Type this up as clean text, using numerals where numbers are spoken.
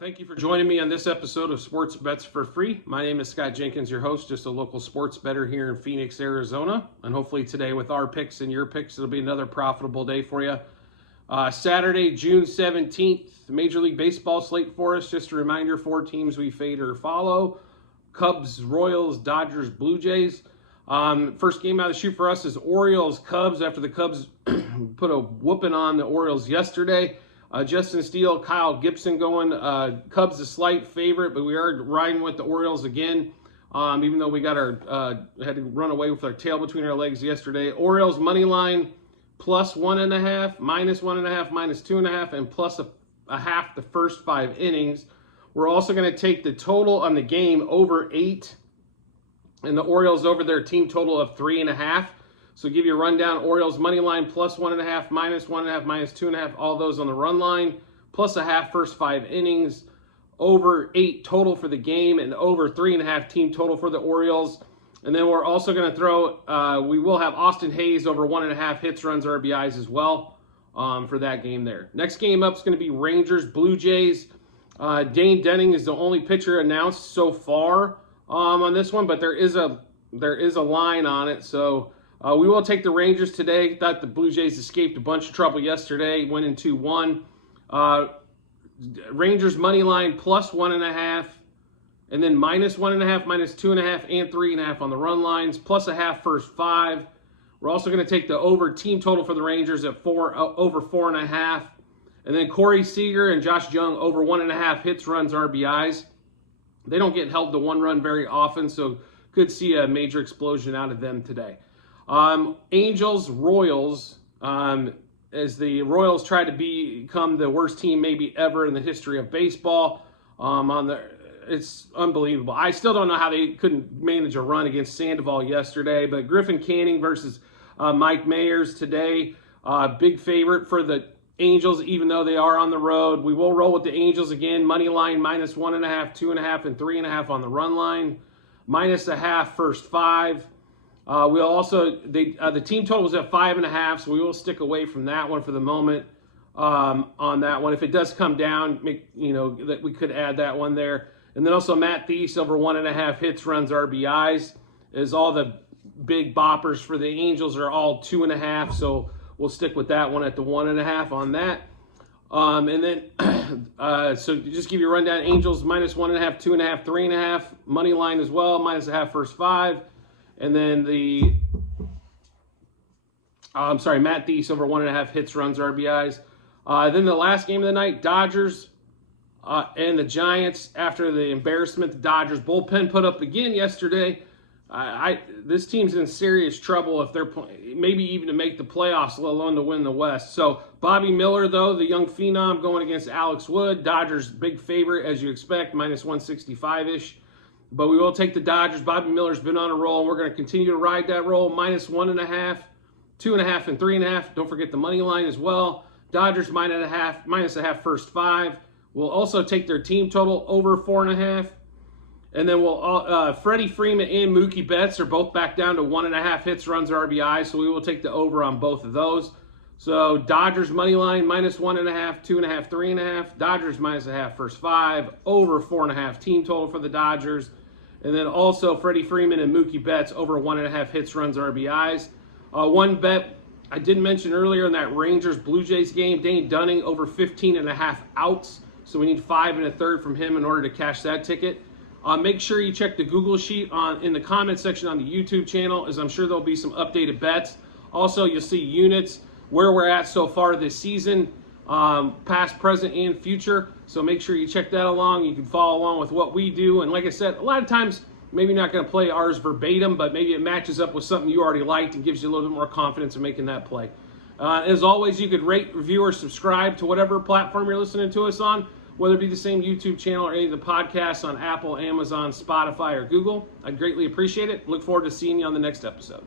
Thank you for joining me on this episode of Sports Bets for Free. My name is Scott Jenkins, your host, just a local sports bettor here in Phoenix, Arizona. And hopefully today with our picks and your picks, it'll be another profitable day for you. Saturday, June 17th, Major League Baseball slate for us. Just a reminder, 4 teams we fade or follow. Cubs, Royals, Dodgers, Blue Jays. First game out of the chute for us is Orioles-Cubs after the Cubs put a whooping on the Orioles yesterday. Justin Steele, Kyle Gibson going. Cubs a slight favorite, but we are riding with the Orioles again. Even though we got had to run away with our tail between our legs yesterday. Orioles money line plus 1.5, minus 1.5, minus 2.5, and plus a half the first 5 innings. We're also going to take the total on the game over 8, and the Orioles over their team total of 3.5. So give you a rundown. Orioles money line plus 1.5, minus 1.5, minus 2.5, all those on the run line, plus a half first 5 innings, over 8 total for the game, and over 3.5 team total for the Orioles. And then we're also going to throw, we will have Austin Hayes over 1.5 hits, runs, RBIs as well for that game there. Next game up is going to be Rangers, Blue Jays. Dane Denning is the only pitcher announced so far on this one, but there is a line on it, so we will take the Rangers today. Thought the Blue Jays escaped a bunch of trouble yesterday, winning 2-1. Rangers money line plus 1.5, and then minus 1.5, minus 2.5, and 3.5 on the run lines, plus a half first 5. We're also going to take the over team total for the Rangers at over 4.5. And then Corey Seager and Josh Jung over 1.5 hits, runs, RBIs. They don't get held to 1 run very often, so could see a major explosion out of them today. Angels, Royals, as the Royals try to become the worst team maybe ever in the history of baseball. It's unbelievable. I still don't know how they couldn't manage a run against Sandoval yesterday, but Griffin Canning versus Mike Mayers today. Big favorite for the Angels, even though they are on the road. We will roll with the Angels again. Money line minus 1.5, 2.5, and 3.5 on the run line. Minus a half first 5. We'll also, the team total was at 5.5, so we will stick away from that one for the moment on that one. If it does come down, that we could add that one there. And then also Matt Thies over 1.5 hits, runs, RBIs. Is all the big boppers for the Angels are all 2.5, so we'll stick with that one at the 1.5 on that. And then, so just give you a rundown. Angels minus 1.5, 2.5, 3.5. Money line as well, minus a half first 5. And then Matt Thies over 1.5 hits, runs, RBIs. Then the last game of the night, Dodgers and the Giants. After the embarrassment, the Dodgers bullpen put up again yesterday. This team's in serious trouble if they're maybe even to make the playoffs, let alone to win the West. So Bobby Miller, though, the young phenom, going against Alex Wood. Dodgers big favorite, as you expect, minus 165-ish. But we will take the Dodgers. Bobby Miller's been on a roll, and we're going to continue to ride that roll. Minus 1.5, 2.5, and 3.5. Don't forget the money line as well. Dodgers minus a half first 5. We'll also take their team total over 4.5. And then we'll Freddie Freeman and Mookie Betts are both back down to 1.5 hits, runs, RBI. So we will take the over on both of those. So Dodgers money line minus 1.5, 2.5, 3.5. Dodgers minus a half first 5. Over 4.5 team total for the Dodgers. And then also Freddie Freeman and Mookie Betts over 1.5 hits, runs, RBIs. One bet I didn't mention earlier in that Rangers Blue Jays game, Dane Dunning over 15.5 outs. So we need 5 1/3 from him in order to cash that ticket. Make sure you check the Google sheet in the comment section on the YouTube channel, as I'm sure there'll be some updated bets. Also, you'll see units, where we're at so far this season, past, present, and future. So make sure you check that along. You can follow along with what we do. And like I said, a lot of times, maybe not going to play ours verbatim, but maybe it matches up with something you already liked and gives you a little bit more confidence in making that play. As always, you could rate, review, or subscribe to whatever platform you're listening to us on, whether it be the same YouTube channel or any of the podcasts on Apple, Amazon, Spotify, or Google. I'd greatly appreciate it. Look forward to seeing you on the next episode.